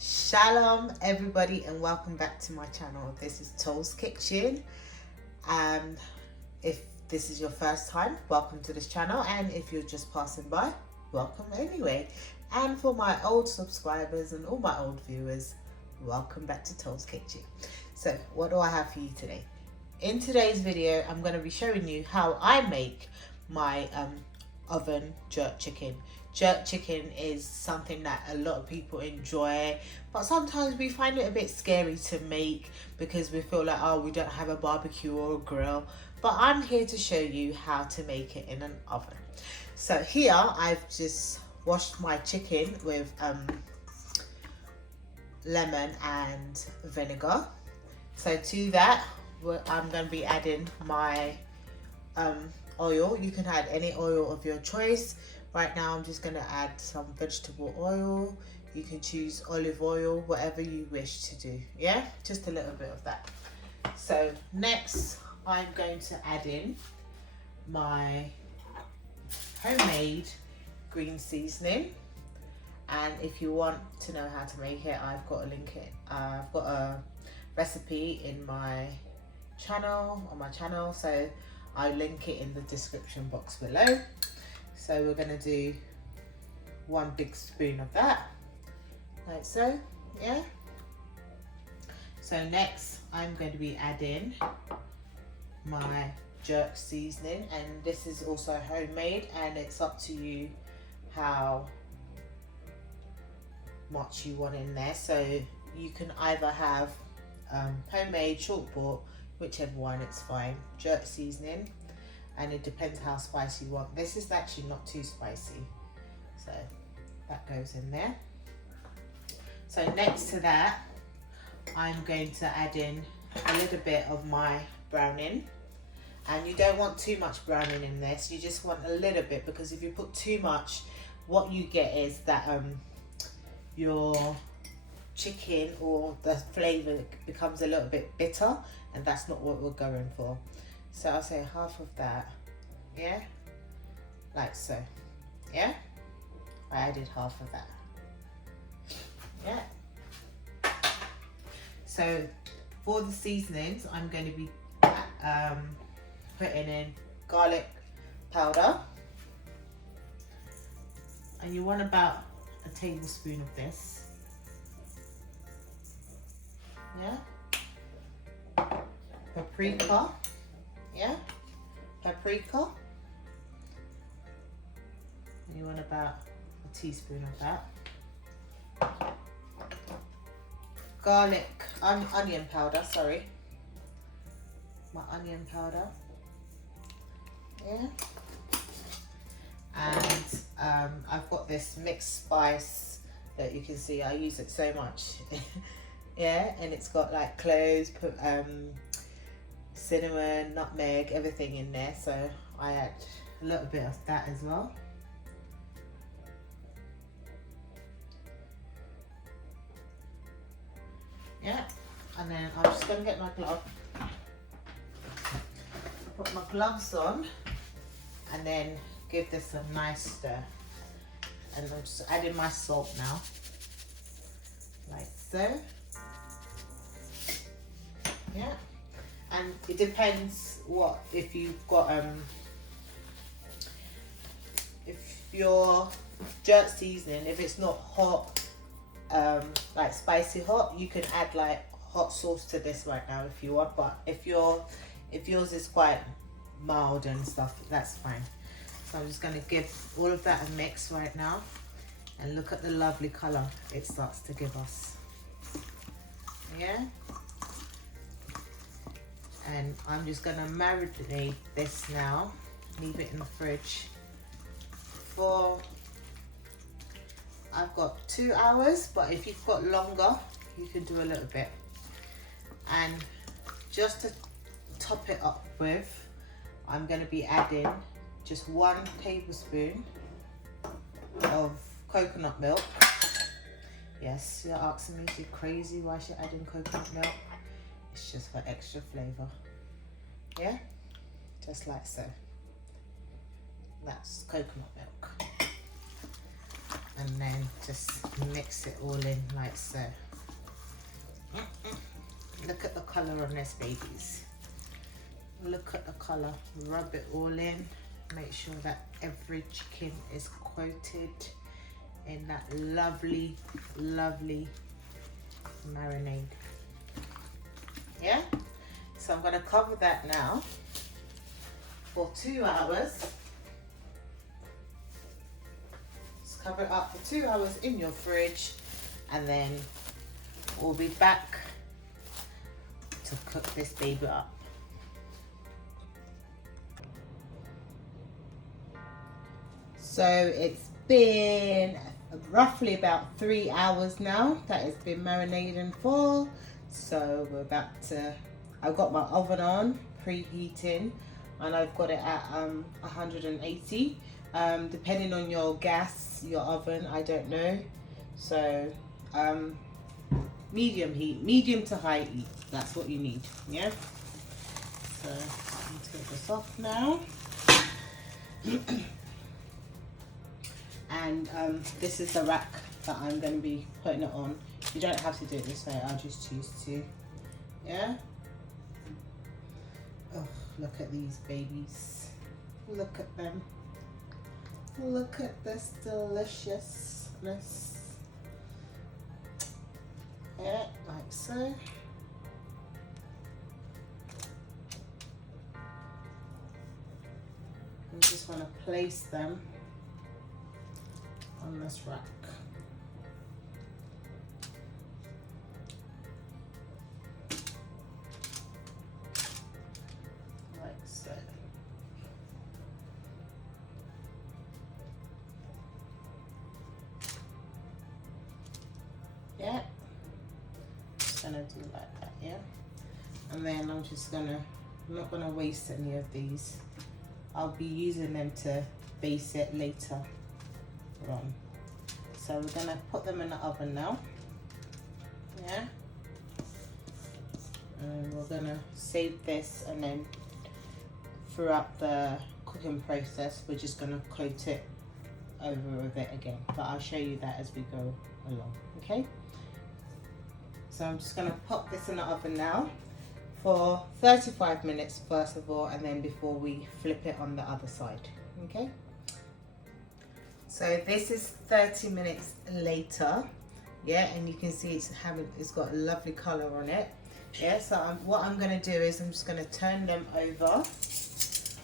Shalom everybody and welcome back to my channel. This is Toll's Kitchen, and if this is your first time, welcome to this channel, and if you're just passing by, welcome anyway. And for my old subscribers and all my old viewers, welcome back to Toll's Kitchen. So what do I have for you today? In today's video I'm going to be showing you how I make my oven jerk chicken. Jerk chicken is something that a lot of people enjoy, but sometimes we find it a bit scary to make because we feel like, oh, we don't have a barbecue or a grill. But I'm here to show you how to make it in an oven. So here I've just washed my chicken with lemon and vinegar. So to that I'm going to be adding my oil. You can add any oil of your choice. Right now I'm just going to add some vegetable oil. You can choose olive oil, whatever you wish to do. Yeah, just a little bit of that. So next I'm going to add in my homemade green seasoning. And if you want to know how to make it, I've got a recipe in my channel, so I'll link it in the description box below. So we're going to do 1 big spoon of that, like so. Yeah. So next I'm going to be adding my jerk seasoning, and this is also homemade, and it's up to you how much you want in there. So you can either have homemade, short bought, whichever one, it's fine. Jerk seasoning, and it depends how spicy you want. This is actually not too spicy, so that goes in there. So next to that I'm going to add in a little bit of my browning, and you don't want too much browning in this, you just want a little bit, because if you put too much, what you get is that your chicken or the flavour becomes a little bit bitter, and that's not what we're going for. So I'll say half of that, yeah, like so. Yeah, I added half of that. Yeah. So for the seasonings I'm going to be putting in garlic powder, and you want about a tablespoon of this. Yeah. Paprika. Yeah. Paprika. And you want about a teaspoon of that. Garlic, onion powder, sorry. My onion powder. Yeah. And I've got this mixed spice that you can see, I use it so much. Yeah, and it's got like cloves, cinnamon, nutmeg, everything in there, so I add a little bit of that as well. Yeah, and then I'm just going to get my glove, put my gloves on, and then give this a nice stir. And I'm just adding my salt now, like so. Yeah, and it depends what, if you've got if your jerk seasoning, if it's not hot, like spicy hot, you can add like hot sauce to this right now if you want. But if yours is quite mild and stuff, that's fine. So I'm just going to give all of that a mix right now, and look at the lovely colour it starts to give us. Yeah. And I'm just going to marinate this now, leave it in the fridge for, I've got 2 hours, but if you've got longer, you can do a little bit. And just to top it up with, I'm going to be adding just 1 tablespoon of coconut milk. Yes, you're asking me, she's crazy, why she's adding coconut milk? It's just for extra flavour. Yeah, just like so. That's coconut milk. and then just mix it all in like so. Look at the color on this, babies. Look at the color. Rub it all in. Make sure that every chicken is coated in that lovely, lovely marinade. Yeah? So I'm going to cover that now for 2 hours. Just cover it up for 2 hours in your fridge, and then we'll be back to cook this baby up. So it's been roughly about 3 hours now that it's been marinating for. So we're about to, I've got my oven on, preheating, and I've got it at 180. Depending on your gas, your oven, I don't know. So medium heat, medium to high heat, that's what you need, yeah? So I'm going to take this off now. And this is the rack that I'm going to be putting it on. You don't have to do it this way, I'll just choose to, yeah? Oh, look at these babies. Look at them. Look at this deliciousness. Yeah, like so. I just want to place them on this rack. Like so. Yeah. Just gonna do like that, yeah. And then I'm just gonna, I'm not gonna waste any of these. I'll be using them to base it later on. So we're gonna put them in the oven now. Yeah. And we're gonna save this, and then throughout the cooking process, we're just gonna coat it over with it again. But I'll show you that as we go along, okay? So I'm just gonna pop this in the oven now for 35 minutes first of all, and then before we flip it on the other side, okay? So this is 30 minutes later, yeah, and you can see it's got a lovely color on it, yeah. So what I'm going to do is I'm just going to turn them over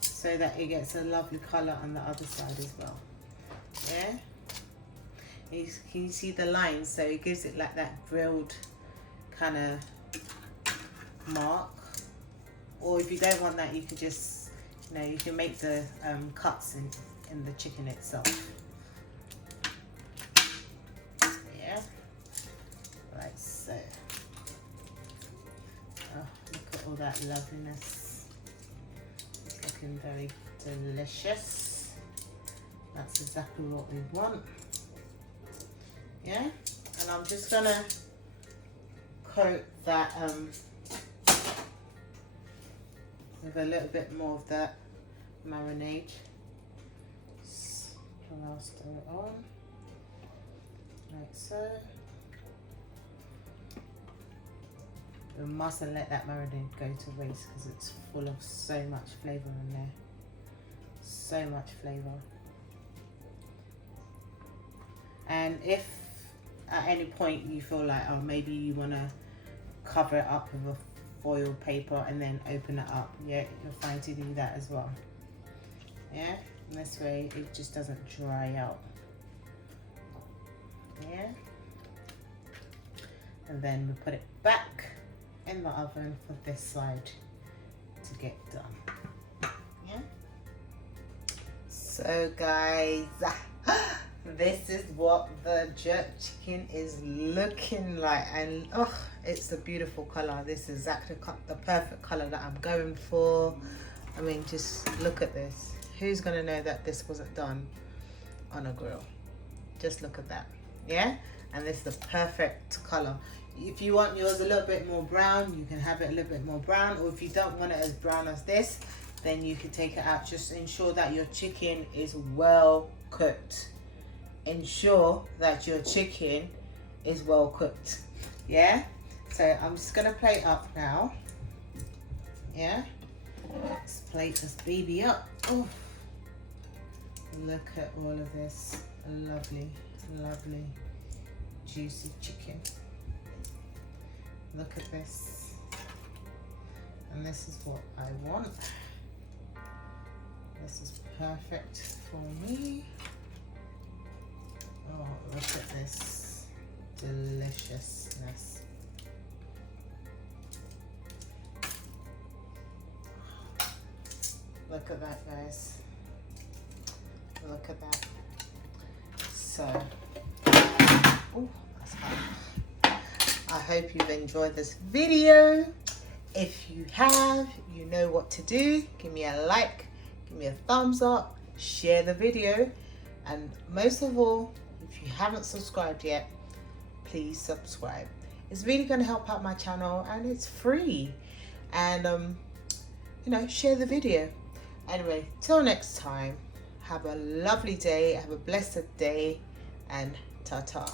so that it gets a lovely color on the other side as well, yeah. Can you see the lines? So it gives it like that grilled kind of mark. Or if you don't want that, you could just, you know, you can make the cuts in the chicken itself. Yeah, like so. Oh, look at all that loveliness. It's looking very delicious. That's exactly what we want. Yeah, and I'm just gonna coat that with a little bit more of that marinade. Plaster it on like so. We mustn't let that marinade go to waste because it's full of so much flavour in there. So much flavour. And if at any point you feel like, oh, maybe you want to cover it up with a foil paper and then open it up, yeah, you're fine to do that as well. Yeah, and this way it just doesn't dry out. Yeah, and then we put it back in the oven for this side to get done. Yeah, so guys, this is what the jerk chicken is looking like, and oh, it's a beautiful color. This is exactly the perfect color that I'm going for. I mean, just look at this. Who's gonna know that this wasn't done on a grill? Just look at that, yeah? And this is the perfect color. If you want yours a little bit more brown, you can have it a little bit more brown, or if you don't want it as brown as this, then you can take it out. Just ensure that your chicken is well cooked ensure that your chicken is well cooked. Yeah, so I'm just gonna plate up now. Yeah, let's plate this baby up. Oh, look at all of this lovely, lovely, juicy chicken. Look at this, and this is what I want. This is perfect for me. Oh, look at this deliciousness. Look at that, guys. Look at that. So, oh, that's hot. I hope you've enjoyed this video. If you have, you know what to do. Give me a like, give me a thumbs up, share the video, and most of all, if you haven't subscribed yet, please subscribe. It's really going to help out my channel, and it's free. And you know, share the video. Anyway, till next time, have a lovely day, have a blessed day, and ta-ta.